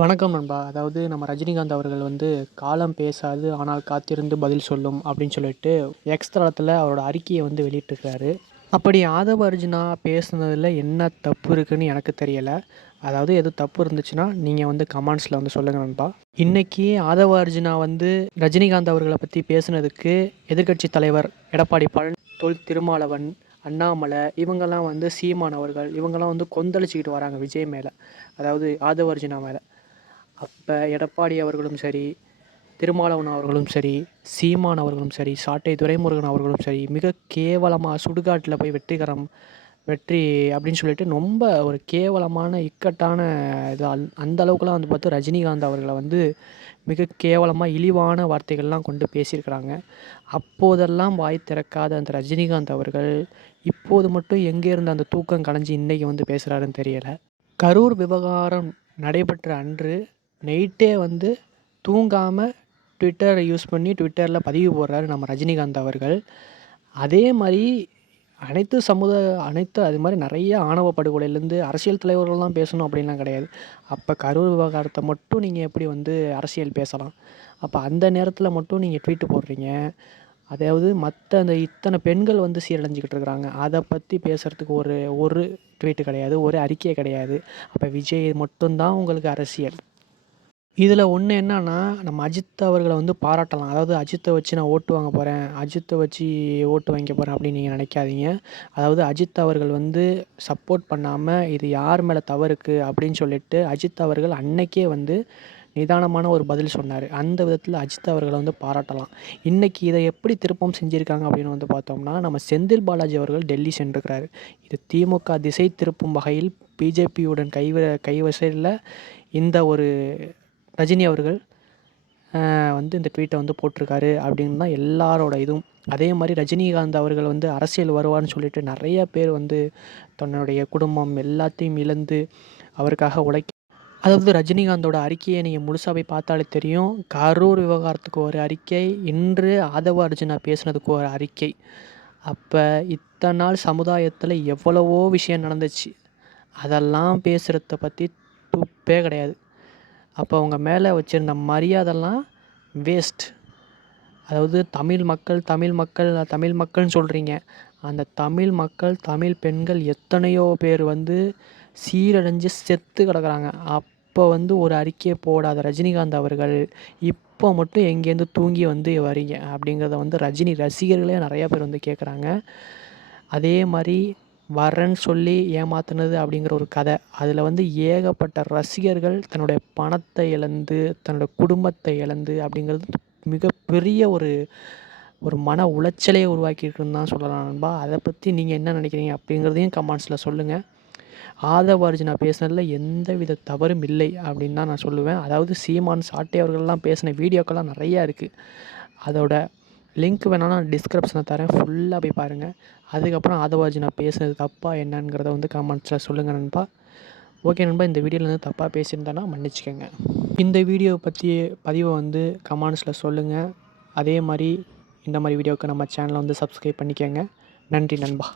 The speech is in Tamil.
வணக்கம் நண்பா. அதாவது நம்ம ரஜினிகாந்த் அவர்கள் வந்து "காலம் பேசாது ஆனால் காத்திருந்து பதில் சொல்லும்" அப்படின்னு சொல்லிட்டு எக்ஸ் தளத்தில அவரோட அறிக்கைய வந்து வெளியிட்டிருக்காரு. அப்படி ஆதவ அர்ஜுனா பேசுனதில என்ன தப்பு இருக்குன்னு எனக்கு தெரியல. அதாவது எதுவும் தப்பு இருந்துச்சுன்னா, நீங்க வந்து கமெண்ட்ஸ்ல வந்து சொல்லுங்க நண்பா. இன்னைக்கு ஆதவ அர்ஜுனா வந்து ரஜினிகாந்த் அவர்கள பத்தி பேசுனதுக்கு எதிர்க்கட்சி தலைவர் எடப்பாடி தொல் திருமாவளவன், அண்ணாமலை இவங்கலாம் வந்து சீமான் அவர்கள் இவங்கலாம் வந்து கொந்தளிச்சுக்கிட்டு வராங்க விஜய் மேல. அதாவது ஆதவ அர்ஜுனா மேல. அப்ப எடப்பாடி அவர்களும் சரி, திருமாவளவன் அவர்களும் சரி, சீமான் அவர்களும் சரி, சாட்டை துரைமுருகன் அவர்களும் சரி, மிக கேவலமா சுடுகாட்டுல போய் வெற்றி அப்படின்னு சொல்லிட்டு ரொம்ப ஒரு கேவலமான இக்கட்டான இது அந்த அளவுக்குலாம் வந்து பார்த்தா ரஜினிகாந்த் அவர்கள வந்து மிக கேவலமா இழிவான வார்த்தைகள்லாம் கொண்டு பேசியிருக்கிறாங்க. அப்போதெல்லாம் வாய் திறக்காத அந்த ரஜினிகாந்த் அவர்கள், இப்போது மட்டும் எங்கே இருந்து அந்த தூக்கம் கலைஞ்சு இன்னைக்கு வந்து பேசுறாருன்னு தெரியல. கரூர் விவகாரம் நடைபெற்ற அன்று நைட்டே வந்து தூங்காம ட்விட்டரை யூஸ் பண்ணி ட்விட்டரில் பதிவு போடுறாரு நம்ம ரஜினிகாந்த் அவர்கள். அதே மாரி அனைத்து அது மாரி நிறைய ஆணவ படுகொலையிலேருந்து அரசியல் தலைவர்கள்லாம் பேசணும் அப்படின்லாம் கிடையாது. அப்போ கரூர் விவகாரத்தை மட்டும் நீங்கள் எப்படி வந்து அரசியல் பேசலாம்? அப்போ அந்த நேரத்தில் மட்டும் நீங்கள் ட்வீட் போடுறீங்க. அதாவது மற்ற அந்த இத்தனை பெண்கள் வந்து சீரழிஞ்சுக்கிட்டு இருக்கிறாங்க. அதை பற்றி பேசுகிறதுக்கு ஒரு ட்வீட் கிடையாது, ஒரு அறிக்கை கிடையாது. அப்போ விஜய் மட்டும் தான் உங்களுக்கு அரசியல். இதில ஒண்ணு என்னன்னா, நம்ம அஜித் அவர்கள வந்து பாராட்டலாம். அதாவது அஜித்த வச்சு நான் ஓட்டு வாங்க போறேன், அஜித்த வச்சு ஓட்டு வாங்கிக்க போறேன் அப்படின்னு நீங்க நினைக்காதீங்க. அதாவது அஜித் அவர்கள் வந்து சப்போர்ட் பண்ணாம, இது யார் மேல தவறு இருக்கு அப்படின்னு சொல்லிட்டு, அஜித் அவர்கள் அன்னைக்கே வந்து நிதானமான ஒரு பதில் சொன்னாரு. அந்த விதத்தில அஜித் அவர்கள வந்து பாராட்டலாம். இன்னைக்கு இத எப்படி திருப்பம் செஞ்சிருக்காங்க அப்படின்னு வந்து பார்த்தோம்னா, நம்ம செந்தில் பாலாஜி அவர்கள் டெல்லி சென்றிருக்கிறாரு. இது திமுக திசை திருப்பும் வகையில் பிஜேபியுடன் கைவசையில இந்த ஒரு ரஜினி அவர்கள் வந்து இந்த ட்வீட்டை வந்து போட்டிருக்காரு அப்படின்னு தான் எல்லாரோட இதுவும். அதே மாதிரி ரஜினிகாந்த் அவர்கள் வந்து அரசியல் வருவார்னு சொல்லிட்டு நிறைய பேர் வந்து தன்னுடைய குடும்பம் எல்லாத்தையும் இழந்து அவருக்காக அதாவது ரஜினிகாந்தோட அறிக்கையை நீங்கள் முழுசாக போய் பார்த்தாலே தெரியும். கரூர் விவகாரத்துக்கு ஒரு அறிக்கை, இன்று ஆதவ அர்ஜுனா பேசுனதுக்கு ஒரு அறிக்கை. அப்போ இத்தனை நாள் சமுதாயத்தில் எவ்வளவோ விஷயம் நடந்துச்சு. அதெல்லாம் பேசுகிறத பற்றி துப்பே கிடையாது. அப்போ அவங்க மேலே வச்சுருந்த மரியாதைலாம் வேஸ்ட். அதாவது தமிழ் மக்கள் தமிழ் மக்கள் தமிழ் மக்கள்னு சொல்கிறீங்க. அந்த தமிழ் மக்கள் தமிழ் பெண்கள் எத்தனையோ பேர் வந்து சீரழிஞ்சு செத்து கிடக்குறாங்க. அப்போ வந்து ஒரு அறிக்கையை போடாத ரஜினிகாந்த் அவர்கள் இப்போ மட்டும் எங்கேருந்து தூங்கி வந்து வரீங்க அப்படிங்கிறத வந்து ரஜினி ரசிகர்களே நிறையா பேர் வந்து கேட்குறாங்க. அதே மாதிரி வரேன்னு சொல்லி ஏமாத்துனது அப்படிங்கிற ஒரு கதை. அதில் வந்து ஏகப்பட்ட ரசிகர்கள் தன்னுடைய பணத்தை இழந்து, தன்னோட குடும்பத்தை இழந்து அப்படிங்கிறது மிகப்பெரிய ஒரு ஒரு மன உளைச்சலே உருவாக்கியிருக்குன்னு தான் சொல்லலாம் நண்பா. அதை பற்றி நீங்கள் என்ன நினைக்கிறீங்க அப்படிங்கிறதையும் கமெண்ட்ஸில் சொல்லுங்கள். ஆதவ அர்ஜுனா பேசுனதில எந்தவித தவறும் இல்லை அப்படின்னு தான் நான் சொல்லுவேன். அதாவது சீமான், சாட்டை அவர்கள்லாம் பேசின வீடியோக்கெல்லாம் நிறையா இருக்குது. அதோட லிங்க் வேணாலும் நான் டிஸ்கிரிப்ஷனில் தரேன், ஃபுல்லாக போய் பாருங்கள். அதுக்கப்புறம் ஆதவ அர்ஜுனா பேசுனது தப்பா என்னங்கிறத வந்து கமெண்ட்ஸில் சொல்லுங்கள் நண்பா. ஓகே நண்பா, இந்த வீடியோவில் வந்து தப்பாக பேசியிருந்தேன்னா மன்னிச்சுக்கோங்க. இந்த வீடியோவை பற்றி பதிவை வந்து கமெண்ட்ஸில் சொல்லுங்கள். அதே மாதிரி இந்த மாதிரி வீடியோவுக்கு நம்ம சேனலை வந்து சப்ஸ்கிரைப் பண்ணிக்கோங்க. நன்றி நண்பா.